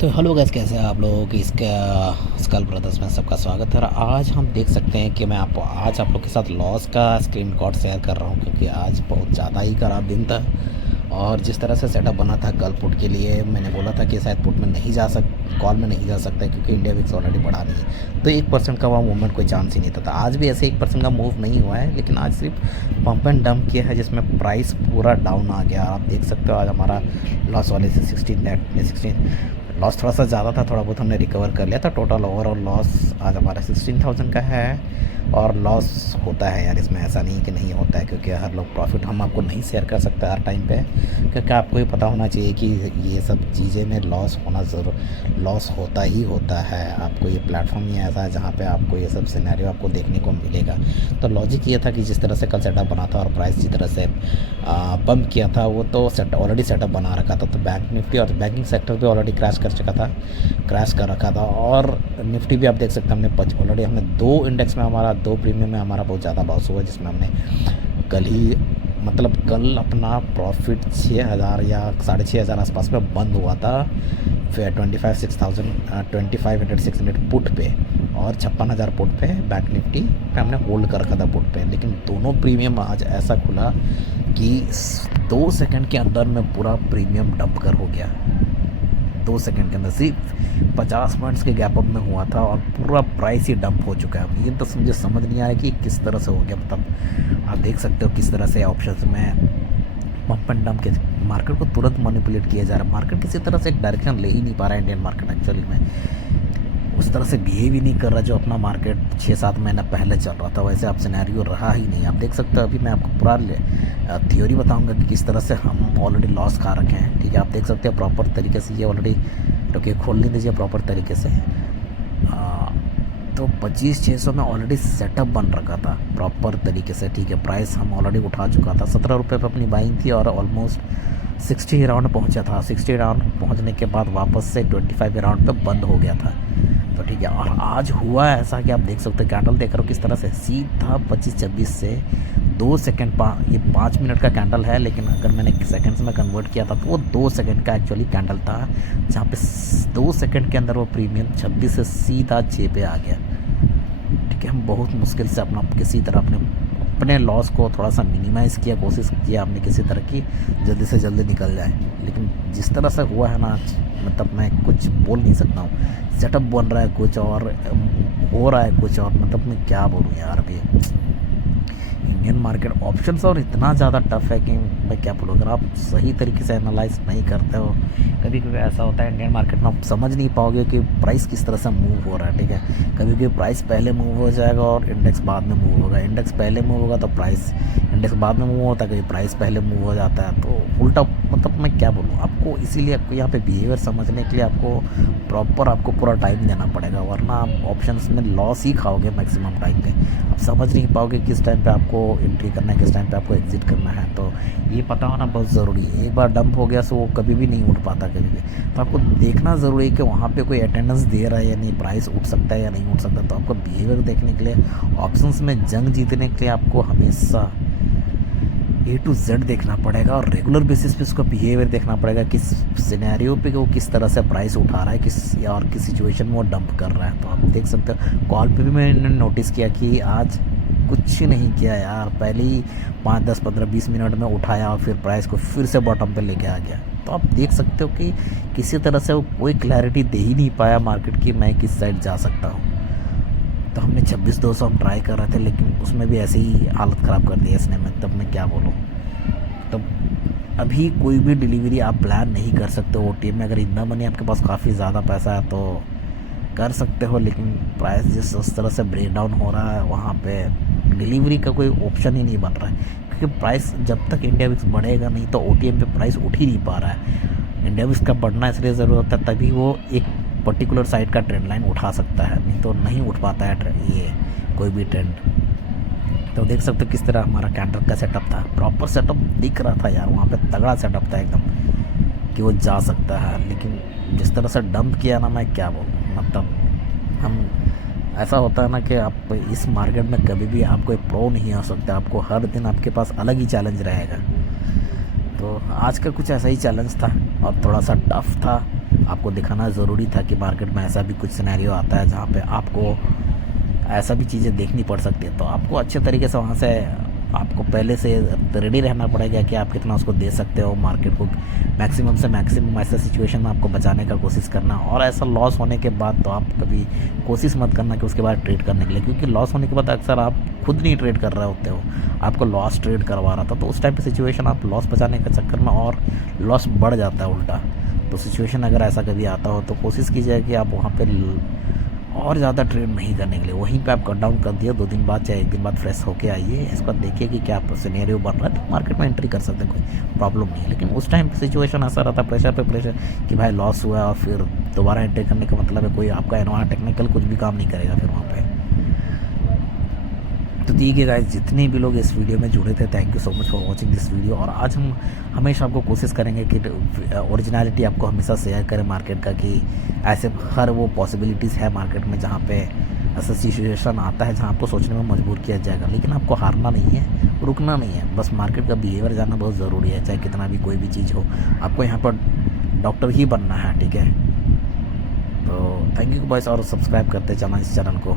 तो hello guys, कैसे हैं आप लोग। इसका स्कल ब्रदर्स में सबका स्वागत है। और आज हम देख सकते हैं कि मैं आज आप लोग के साथ लॉस का स्क्रीन रिकॉर्ड शेयर कर रहा हूं, क्योंकि आज बहुत ज़्यादा ही ख़राब दिन था। और जिस तरह से सेटअप बना था कल पुट के लिए, मैंने बोला था कि शायद पुट में नहीं जा कॉल में नहीं जा सकता, क्योंकि इंडिया विक्स ऑलरेडी बढ़ा नहीं है, तो 1% का वहाँ मूवमेंट कोई चांस ही नहीं था। आज भी ऐसे 1% का मूव नहीं हुआ है, लेकिन आज सिर्फ पंप एंड डंप किया है, जिसमें प्राइस पूरा डाउन आ गया। आप देख सकते हो आज हमारा लॉस वाले से 16 लॉस थोड़ा सा ज़्यादा था, थोड़ा बहुत हमने रिकवर कर लिया था। टोटल ओवरऑल लॉस आज हमारा 16,000 का है। और लॉस होता है यार, इसमें ऐसा नहीं कि नहीं होता है, क्योंकि हर लोग प्रॉफिट हम आपको नहीं शेयर कर सकते हर टाइम पे, क्योंकि आपको ये पता होना चाहिए कि ये सब चीज़ें में लॉस होना लॉस होता ही होता है। आपको ये प्लेटफॉर्म ही ऐसा है जहाँ पे आपको ये सब सिनेरियो आपको देखने को मिलेगा। तो लॉजिक ये था कि जिस तरह से कल सेटअप बना था और प्राइस जिस तरह से पंप किया था, वो तो ऑलरेडी सेटअप बना रखा था। तो बैंक निफ्टी और बैंकिंग सेक्टर भी ऑलरेडी क्रैश कर चुका था, क्रैश कर रखा था। और निफ्टी भी आप देख सकते हैं, हमने ऑलरेडी हमने 2 इंडेक्स में हमारा 2 प्रीमियम में हमारा बहुत ज़्यादा लॉस हुआ, जिसमें हमने कल ही कल अपना प्रॉफिट 6,000 या 6,500 आसपास में बंद हुआ था। फिर 25,600 पुट पे और 56,000 पुट पे बैंक निफ्टी पे हमने होल्ड कर रखा था पुट पे। लेकिन दोनों प्रीमियम आज ऐसा खुला कि 2 सेकंड के अंदर में पूरा प्रीमियम डंप कर हो गया। 2 सेकंड के अंदर सिर्फ 50 पॉइंट्स के गैप अप में हुआ था और पूरा प्राइस ही डंप हो चुका है। ये तो मुझे समझ नहीं आया कि किस तरह से हो गया। मतलब आप देख सकते हो किस तरह से ऑप्शंस में पंप एंड डंप के मार्केट को तुरंत मैनिपुलेट किया जा रहा है। मार्केट किसी तरह से एक डायरेक्शन ले ही नहीं पा रहा है। इंडियन मार्केट एक्चुअली में उस तरह से बिहेव ही नहीं कर रहा जो अपना मार्केट 6-7 महीना पहले चल रहा था। वैसे आप सिनेरियो रहा ही नहीं। आप देख सकते हो, अभी मैं आपको पूरा थ्योरी बताऊंगा कि किस तरह से हम ऑलरेडी लॉस खा रखे हैं। ठीक है, आप देख सकते हो प्रॉपर तरीके से ये ऑलरेडी तो खोलने दीजिए प्रॉपर तरीके से। तो 25,600 में ऑलरेडी सेटअप बन रखा था प्रॉपर तरीके से। ठीक है, प्राइस हम ऑलरेडी उठा चुका था। 17 रुपये पर अपनी बाइंग थी और ऑलमोस्ट 60 अराउंड पहुंचा था। 60 अराउंड पहुंचने के बाद वापस से 25 अराउंड पे बंद हो गया था। तो ठीक है, और आज हुआ ऐसा कि आप देख सकते हो, कैंडल देख रहे हो किस तरह से सीधा 25-26 से 2 सेकंड ये 5 मिनट का कैंडल है, लेकिन अगर मैंने सेकंड्स में कन्वर्ट किया था तो वो 2 सेकंड का एक्चुअली कैंडल था, जहाँ पे 2 सेकंड के अंदर वो प्रीमियम 26 से सीधा 6 पे आ गया। ठीक है, हम बहुत मुश्किल से अपना किसी तरह अपने लॉस को थोड़ा सा मिनिमाइज़ किया, कोशिश किया हमने किसी तरह की जल्दी से जल्दी निकल जाए। लेकिन जिस तरह से हुआ है ना, मतलब मैं कुछ बोल नहीं सकता हूँ। सेटअप बन रहा है कुछ और हो रहा है कुछ और, मतलब मैं क्या बोलूँ यार। अभी इंडियन मार्केट ऑप्शंस और इतना ज़्यादा टफ है कि मैं क्या बोलूँ। अगर आप सही तरीके से एनालाइज नहीं करते हो, कभी कभी ऐसा होता है इंडियन मार्केट में आप समझ नहीं पाओगे कि प्राइस किस तरह से मूव हो रहा है। ठीक है, कभी कभी प्राइस पहले मूव हो जाएगा और इंडेक्स बाद में मूव होगा। इंडेक्स पहले मूव होगा तो प्राइस, इंडेक्स बाद में मूव होता है, कभी प्राइस पहले मूव हो जाता है। तो उल्टा, मतलब मैं क्या बोलूँ आपको। इसीलिए आपको यहाँ पे बिहेवियर समझने के लिए आपको प्रॉपर आपको पूरा टाइम देना पड़ेगा, वरना आप ऑप्शंस में लॉस ही खाओगे मैक्सिमम टाइम पे। आप समझ नहीं पाओगे किस टाइम पे आपको एंट्री करना है, किस टाइम पे आपको एग्जिट करना है। तो ये पता होना बहुत ज़रूरी है। एक बार डंप हो गया तो वो कभी भी नहीं उठ पाता कभी भी। तो आपको देखना ज़रूरी है कि वहाँ पे कोई अटेंडेंस दे रहा है या नहीं, प्राइस उठ सकता है या नहीं उठ सकता। तो आपको बिहेवियर देखने के लिए, ऑप्शंस में जंग जीतने के लिए आपको हमेशा A to Z देखना पड़ेगा और रेगुलर बेसिस पे उसका बिहेवियर देखना पड़ेगा, किस सिनेरियो पे वो किस तरह से प्राइस उठा रहा है, और किस सिचुएशन में वो डंप कर रहा है। तो आप देख सकते हो कॉल पे भी मैंने नोटिस किया कि आज कुछ नहीं किया यार। पहले ही 5, 10, 15, 20 मिनट में उठाया और फिर प्राइस को फिर से बॉटम पे लेके आ गया। तो आप देख सकते हो कि किसी तरह से वो कोई क्लैरिटी दे ही नहीं पाया मार्केट की, मैं किस साइड जा सकता हूँ। तो हमने 26,200 हम ट्राई कर रहे थे, लेकिन उसमें भी ऐसे ही हालत ख़राब कर दी इसने। मैं तब मैं क्या बोलूँ। तो अभी कोई भी डिलीवरी आप प्लान नहीं कर सकते हो OTM में। अगर इतना मनी आपके पास काफ़ी ज़्यादा पैसा है तो कर सकते हो, लेकिन प्राइस जिस तरह से ब्रेक डाउन हो रहा है, वहाँ पे डिलीवरी का कोई ऑप्शन ही नहीं बन रहा है। क्योंकि प्राइस जब तक इंडिया विक्स बढ़ेगा नहीं तो OTM पे प्राइस उठ ही नहीं पा रहा है। इंडिया विक्स का बढ़ना इसलिए ज़रूरत होता है, तभी वो एक पर्टिकुलर साइड का ट्रेंड लाइन उठा सकता है, नहीं तो नहीं उठ पाता है ये कोई भी ट्रेंड। तो देख सकते हो किस तरह हमारा कैंडल का सेटअप था। प्रॉपर सेटअप दिख रहा था यार, वहाँ पे तगड़ा सेटअप था एकदम कि वो जा सकता है। लेकिन जिस तरह से डंप किया ना, मैं क्या बोलूँ। मतलब हम, ऐसा होता है ना कि आप इस मार्केट में कभी भी आप कोई प्रो नहीं हो सकता। आपको हर दिन आपके पास अलग ही चैलेंज रहेगा। तो आज का कुछ ऐसा ही चैलेंज था और थोड़ा सा टफ था। आपको दिखाना ज़रूरी था कि मार्केट में ऐसा भी कुछ सिनेरियो आता है जहाँ पे आपको ऐसा भी चीज़ें देखनी पड़ सकती है। तो आपको अच्छे तरीके से वहाँ से आपको पहले से रेडी रहना पड़ेगा कि आप कितना उसको दे सकते हो मार्केट को। मैक्सिमम से मैक्सिमम ऐसा सिचुएशन में आपको बचाने का कोशिश करना, और ऐसा लॉस होने के बाद तो आप कभी कोशिश मत करना कि उसके बाद ट्रेड करने के लिए, क्योंकि लॉस होने के बाद अक्सर आप खुद नहीं ट्रेड कर रहे होते हो, आपको लॉस ट्रेड करवा रहा था। तो उस टाइप की सिचुएशन आप लॉस बचाने के चक्कर में और लॉस बढ़ जाता है उल्टा। तो सिचुएशन अगर ऐसा कभी आता हो तो कोशिश कीजिए कि आप वहाँ पे और ज़्यादा ट्रेड नहीं करने के लिए वहीं पे आप कट डाउन कर दिए, 2 दिन बाद चाहे 1 दिन बाद फ्रेश होके आइए, इसके बाद देखिए कि क्या सिनेरियो बन रहा है, तो मार्केट में एंट्री कर सकते हैं, कोई प्रॉब्लम नहीं है। लेकिन उस टाइम सिचुएशन ऐसा रहता है, प्रेशर पे प्रेशर कि भाई लॉस हुआ और फिर दोबारा एंट्री करने का मतलब है कोई आपका वहाँ टेक्निकल कुछ भी काम नहीं करेगा फिर वहाँ पे। तो ठीक है गाइस, जितने भी लोग इस वीडियो में जुड़े थे, thank you so much for watching this video. और आज हम हमेशा आपको कोशिश करेंगे कि ओरिजिनलिटी आपको हमेशा शेयर करें मार्केट का, कि ऐसे हर वो पॉसिबिलिटीज़ है मार्केट में जहाँ पे ऐसा सिचुएशन आता है जहाँ आपको सोचने में मजबूर किया जाएगा। लेकिन आपको हारना नहीं है, रुकना नहीं है, बस मार्केट का बिहेवियर जानना बहुत ज़रूरी है। चाहे कितना भी कोई भी चीज़ हो, आपको यहाँ पर डॉक्टर ही बनना है, ठीक है। तो थैंक यू बॉयस, और सब्सक्राइब करते जाना इस चैनल को।